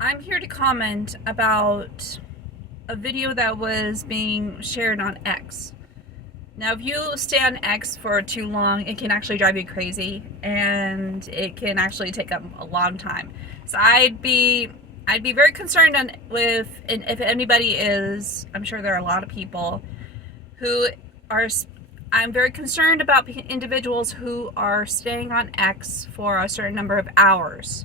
I'm here to comment about a video that was being shared on X. Now, if you stay on X for too long, it can actually drive you crazy, and it can actually take up a long time. So I'd be very concerned with, and if anybody is, I'm sure there are a lot of people who are. I'm very concerned about individuals who are staying on X for a certain number of hours.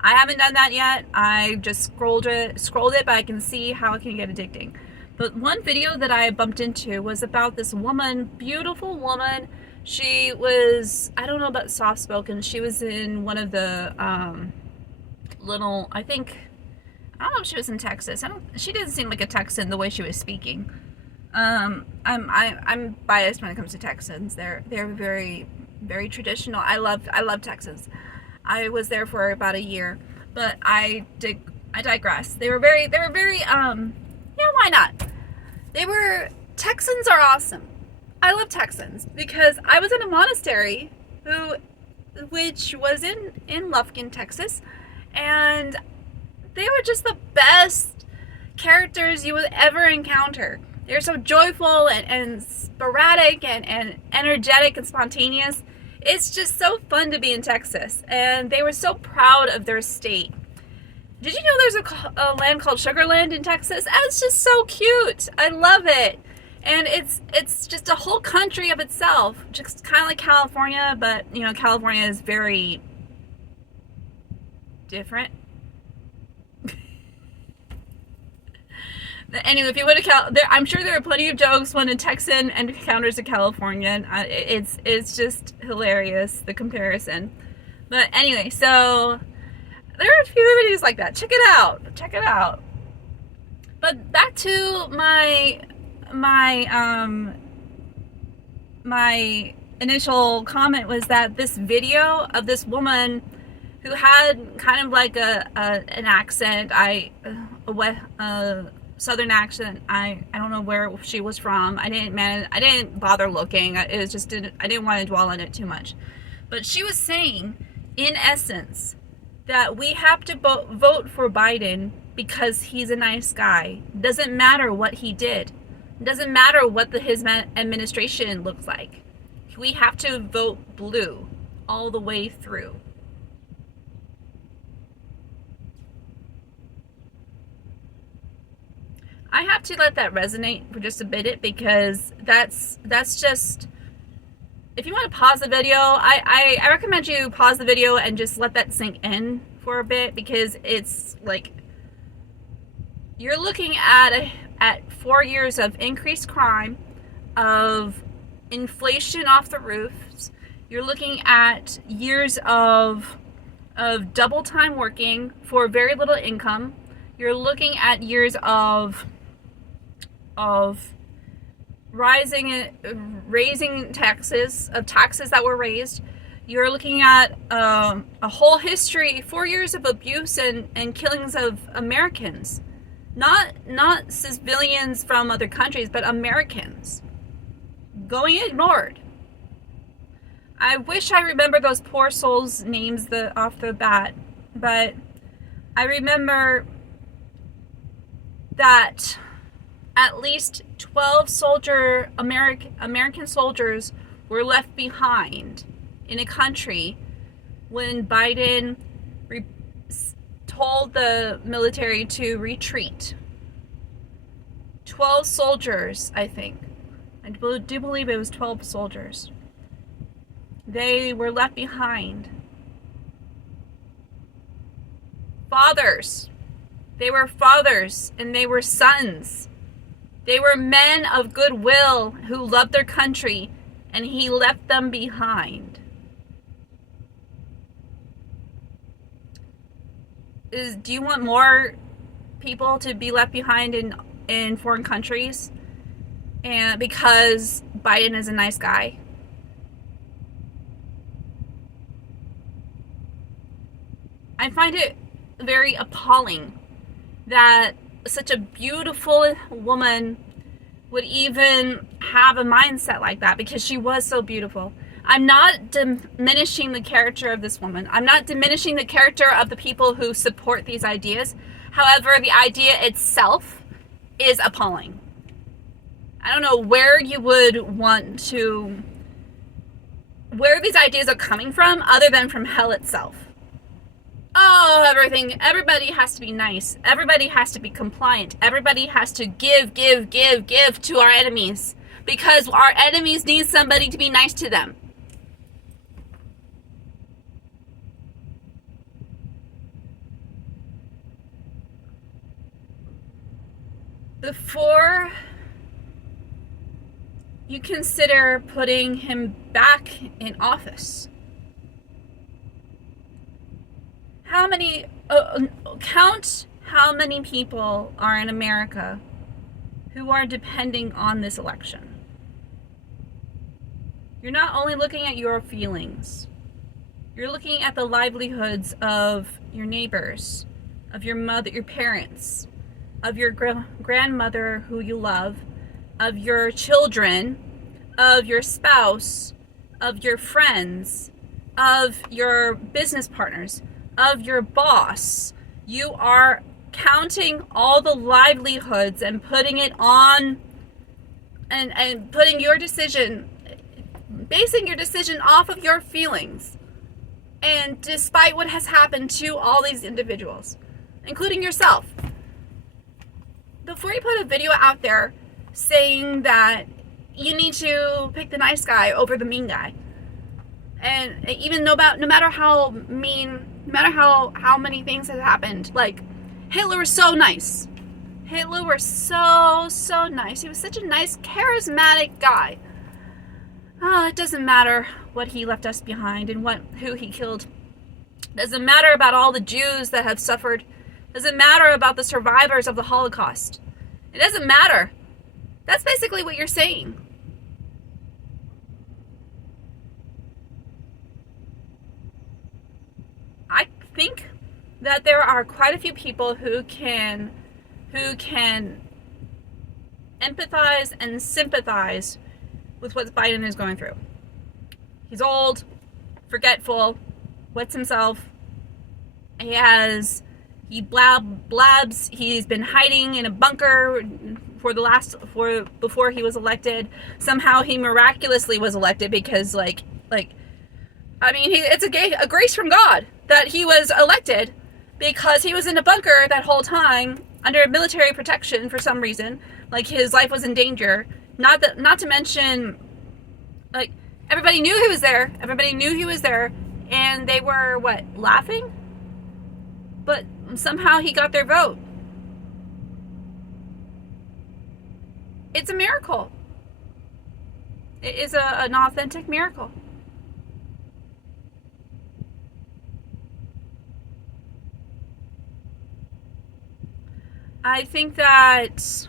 I haven't done that yet. I just scrolled it, but I can see how it can get addicting. But one video that I bumped into was about this woman, beautiful woman. She was, I don't know about soft spoken. She was in one of the I don't know if she was in Texas. She didn't seem like a Texan the way she was speaking. I'm biased when it comes to Texans. They're very, very traditional. I love Texas. I was there for about a year, but I digress. They were very, yeah, why not? Texans are awesome. I love Texans because I was in a monastery which was in Lufkin, Texas, and they were just the best characters you would ever encounter. They're so joyful and sporadic and energetic and spontaneous. It's just so fun to be in Texas, and they were so proud of their state. Did you know there's a land called Sugarland in Texas? It's just so cute. I love it. And it's just a whole country of itself, just kind of like California, but you know, California is very different. Anyway, if you went to I'm sure there are plenty of jokes when a Texan encounters a Californian. It's just hilarious, the comparison. But anyway, so there are a few videos like that. Check it out. But back to my initial comment was that this video of this woman who had kind of like an accent, southern accent. I don't know where she was from. I didn't bother looking. I didn't want to dwell on it too much. But she was saying, in essence, that we have to vote for Biden because he's a nice guy. Doesn't matter what he did. Doesn't matter what his administration looks like. We have to vote blue all the way through. I have to let that resonate for just a bit because that's just, if you want to pause the video, I recommend you pause the video and just let that sink in for a bit, because it's like you're looking at 4 years of increased crime, of inflation off the roofs. You're looking at years of double time working for very little income. You're looking at years of raising taxes that were raised. You're looking at a whole history, 4 years of abuse and killings of Americans, not civilians from other countries, but Americans going ignored. I wish I remember those poor souls' names off the bat, but I remember that at least 12 American soldiers were left behind in a country when Biden told the military to retreat. 12 soldiers, I think. I do believe it was 12 soldiers. They were left behind. Fathers. They were fathers and they were sons. They were men of goodwill who loved their country, and he left them behind. Do you want more people to be left behind in foreign countries? And because Biden is a nice guy? I find it very appalling that such a beautiful woman would even have a mindset like that, because she was so beautiful. I'm not diminishing the character of this woman. I'm not diminishing the character of the people who support these ideas. However, the idea itself is appalling. I don't know where you would want to, where these ideas are coming from other than from hell itself. Oh, everybody has to be nice. Everybody has to be compliant. Everybody has to give to our enemies because our enemies need somebody to be nice to them. Before you consider putting him back in office, count how many people are in America who are depending on this election. You're not only looking at your feelings, you're looking at the livelihoods of your neighbors, of your mother, your parents, of your grandmother who you love, of your children, of your spouse, of your friends, of your business partners, of your boss. You are counting all the livelihoods and putting it on and putting your decision, basing your decision off of your feelings. And despite what has happened to all these individuals, including yourself, before you put a video out there saying that you need to pick the nice guy over the mean guy, and even no matter how mean, no matter how many things have happened, like Hitler was so nice. Hitler was so nice. He was such a nice, charismatic guy. Oh, it doesn't matter what he left us behind and who he killed. It doesn't matter about all the Jews that have suffered. It doesn't matter about the survivors of the Holocaust. It doesn't matter. That's basically what you're saying. I think that there are quite a few people who can empathize and sympathize with what Biden is going through. He's old, forgetful, wets himself. He blabs. He's been hiding in a bunker before he was elected. Somehow he miraculously was elected because it's a grace from God that he was elected, because he was in a bunker that whole time under military protection for some reason. Like, his life was in danger. Not to mention, like, everybody knew he was there. Everybody knew he was there, and they were laughing? But somehow he got their vote. It's a miracle. It is an authentic miracle. I think that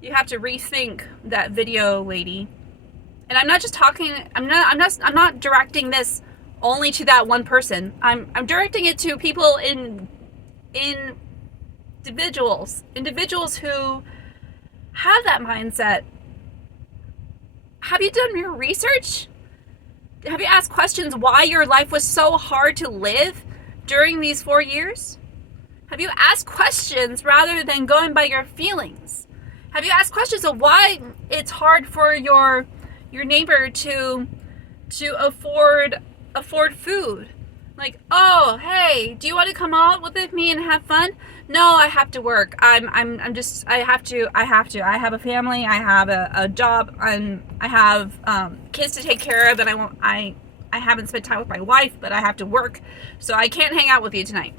you have to rethink that video, lady. And I'm not just talking. I'm not directing this only to that one person. I'm directing it to people in individuals who have that mindset. Have you done your research? Have you asked questions why your life was so hard to live during these 4 years? Have you asked questions rather than going by your feelings? Have you asked questions of why it's hard for your neighbor to afford food? Like, oh, hey, do you want to come out with me and have fun? No, I have to work. I have to. I have a family. I have a job. I have kids to take care of, and I haven't spent time with my wife, but I have to work, so I can't hang out with you tonight.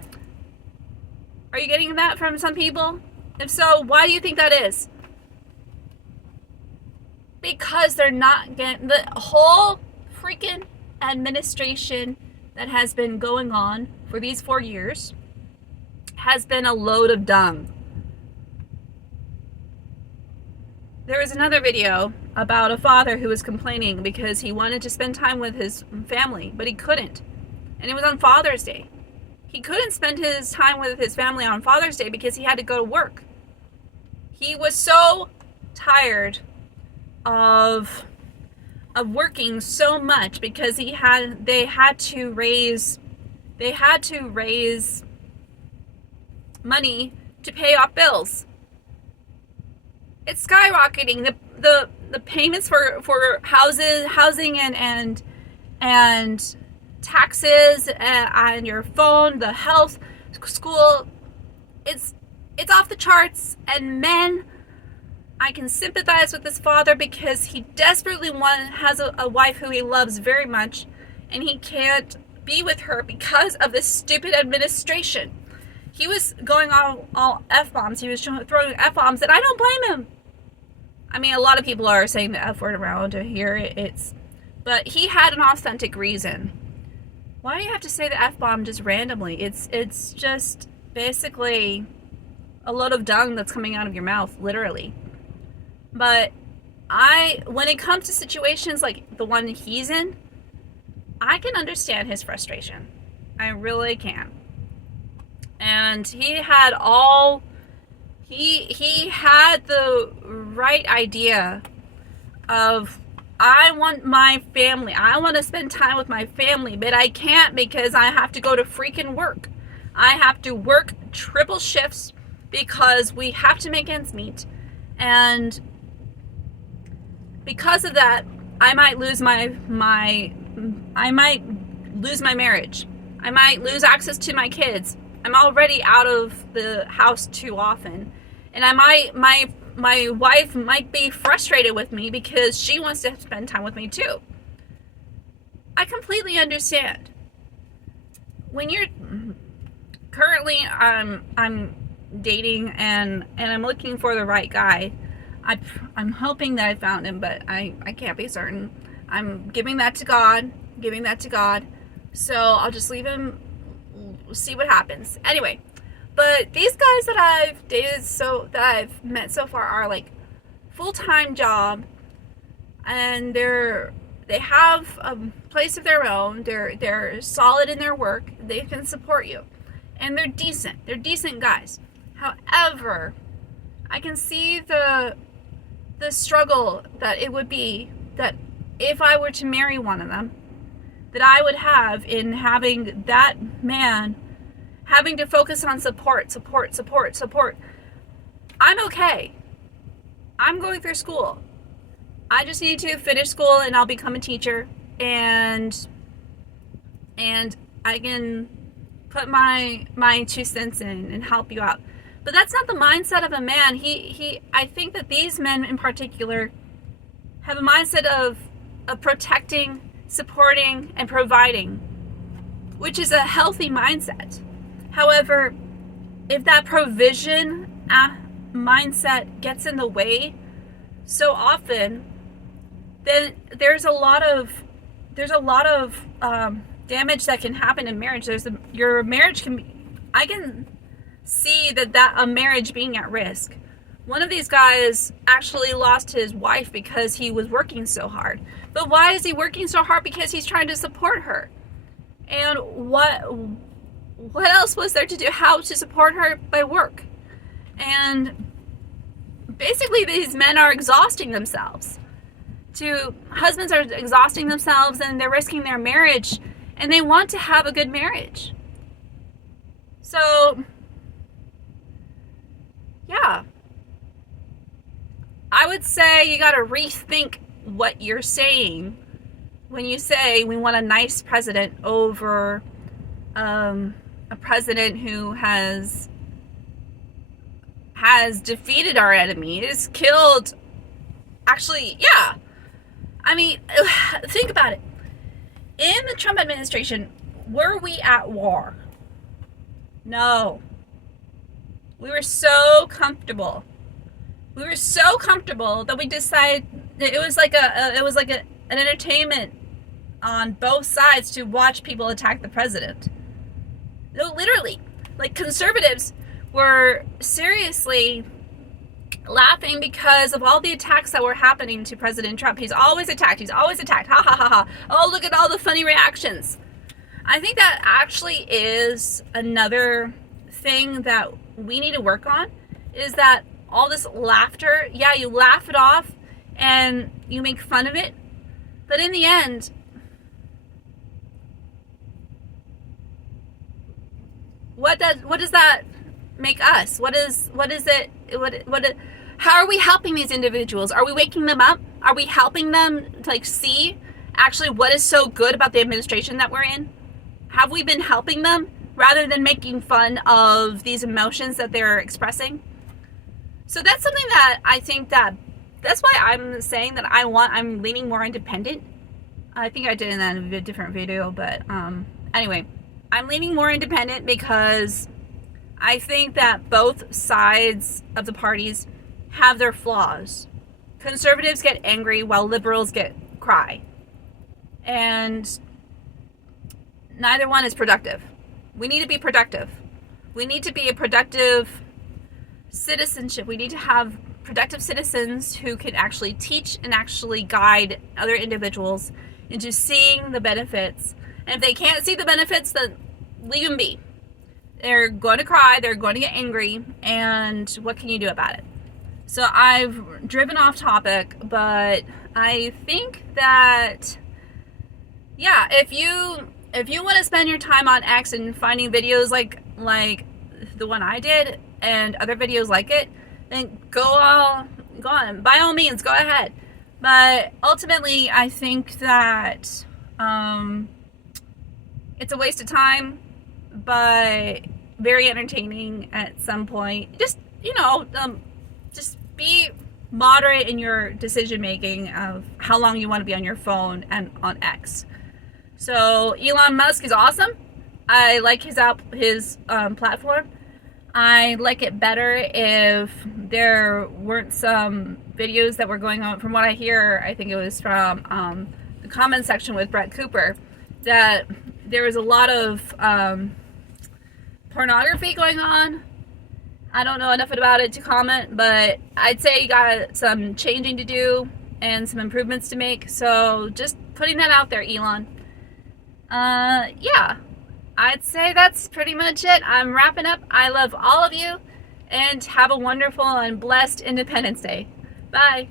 Are you getting that from some people? If so, why do you think that is? Because they're not getting the whole freaking administration that has been going on for these 4 years has been a load of dung. There was another video about a father who was complaining because he wanted to spend time with his family, but he couldn't. And it was on Father's Day. He couldn't spend his time with his family on Father's Day because he had to go to work. He was so tired of of working so much because they had to raise money to pay off bills. It's skyrocketing. The payments for housing and taxes on your phone, the health, school, it's off the charts. And men, I can sympathize with this father because he desperately has a wife who he loves very much, and he can't be with her because of this stupid administration. He was going all F-bombs. He was throwing F-bombs, and I don't blame him. I mean, a lot of people are saying the F word around here. But he had an authentic reason. Why do you have to say the F-bomb just randomly? It's just basically a load of dung that's coming out of your mouth, literally. But when it comes to situations like the one he's in, I can understand his frustration. I really can. And he had the right idea of, I want my family. I want to spend time with my family, but I can't because I have to go to freaking work. I have to work triple shifts because we have to make ends meet. And because of that, I might lose my marriage. I might lose access to my kids. I'm already out of the house too often. And my wife might be frustrated with me because she wants to spend time with me too. I completely understand. When you're currently, I'm dating and I'm looking for the right guy. I'm hoping that I found him, but I can't be certain. I'm giving that to God. So I'll just leave him, see what happens. Anyway, but these guys that I've dated, that I've met so far, are like full-time job, and they have a place of their own. They're solid in their work. They can support you, and they're decent. They're decent guys. However, I can see the struggle that it would be, that if I were to marry one of them, that I would have in having that man having to focus on support. I'm okay. I'm going through school. I just need to finish school and I'll become a teacher, and I can put my 2 cents in and help you out. But that's not the mindset of a man. I think that these men in particular have a mindset of protecting, supporting, and providing, which is a healthy mindset. However, if that provision mindset gets in the way so often, then there's a lot of damage that can happen in marriage. Your marriage can be, I can see that a marriage being at risk. One of these guys actually lost his wife because he was working so hard. But why is he working so hard? Because he's trying to support her. And what else was there to do? How to support her? By work. And basically these men are exhausting themselves. Husbands are exhausting themselves, and they're risking their marriage, and they want to have a good marriage. So yeah, I would say you got to rethink what you're saying when you say we want a nice president over a president who has defeated our enemies, killed. Actually, yeah. I mean, think about it. In the Trump administration, were we at war? No. We were so comfortable. That we decided it was like an entertainment on both sides to watch people attack the president. No, literally, like, conservatives were seriously laughing because of all the attacks that were happening to President Trump. He's always attacked. Ha ha ha ha. Oh, look at all the funny reactions. I think that actually is another thing that we need to work on, is that all this laughter, yeah, you laugh it off and you make fun of it, But in the end, what does that make us? How are we helping these individuals? Are we waking them up? Are we helping them to like see actually what is so good about the administration that we're in? Have we been helping them rather than making fun of these emotions that they're expressing? So that's something that I think that's why I'm saying that I'm leaning more independent. I think I did in that in a different video, but anyway, I'm leaning more independent because I think that both sides of the parties have their flaws. Conservatives get angry while liberals cry. And neither one is productive. We need to be productive. We need to be a productive citizenship. We need to have productive citizens who can actually teach and actually guide other individuals into seeing the benefits. And if they can't see the benefits, then leave them be. They're going to cry, they're going to get angry, and what can you do about it? So I've driven off topic, but I think that, yeah, if you want to spend your time on X and finding videos like the one I did and other videos like it, then go on, by all means, go ahead. But ultimately, I think that it's a waste of time, but very entertaining at some point. Just, just be moderate in your decision making of how long you want to be on your phone and on X. So Elon Musk is awesome. I like his platform. I like it better if there weren't some videos that were going on. From what I hear, I think it was from the comment section with Brett Cooper, that there was a lot of pornography going on. I don't know enough about it to comment, but I'd say you got some changing to do and some improvements to make. So just putting that out there, Elon. Yeah, I'd say that's pretty much it. I'm wrapping up. I love all of you, and have a wonderful and blessed Independence Day. Bye.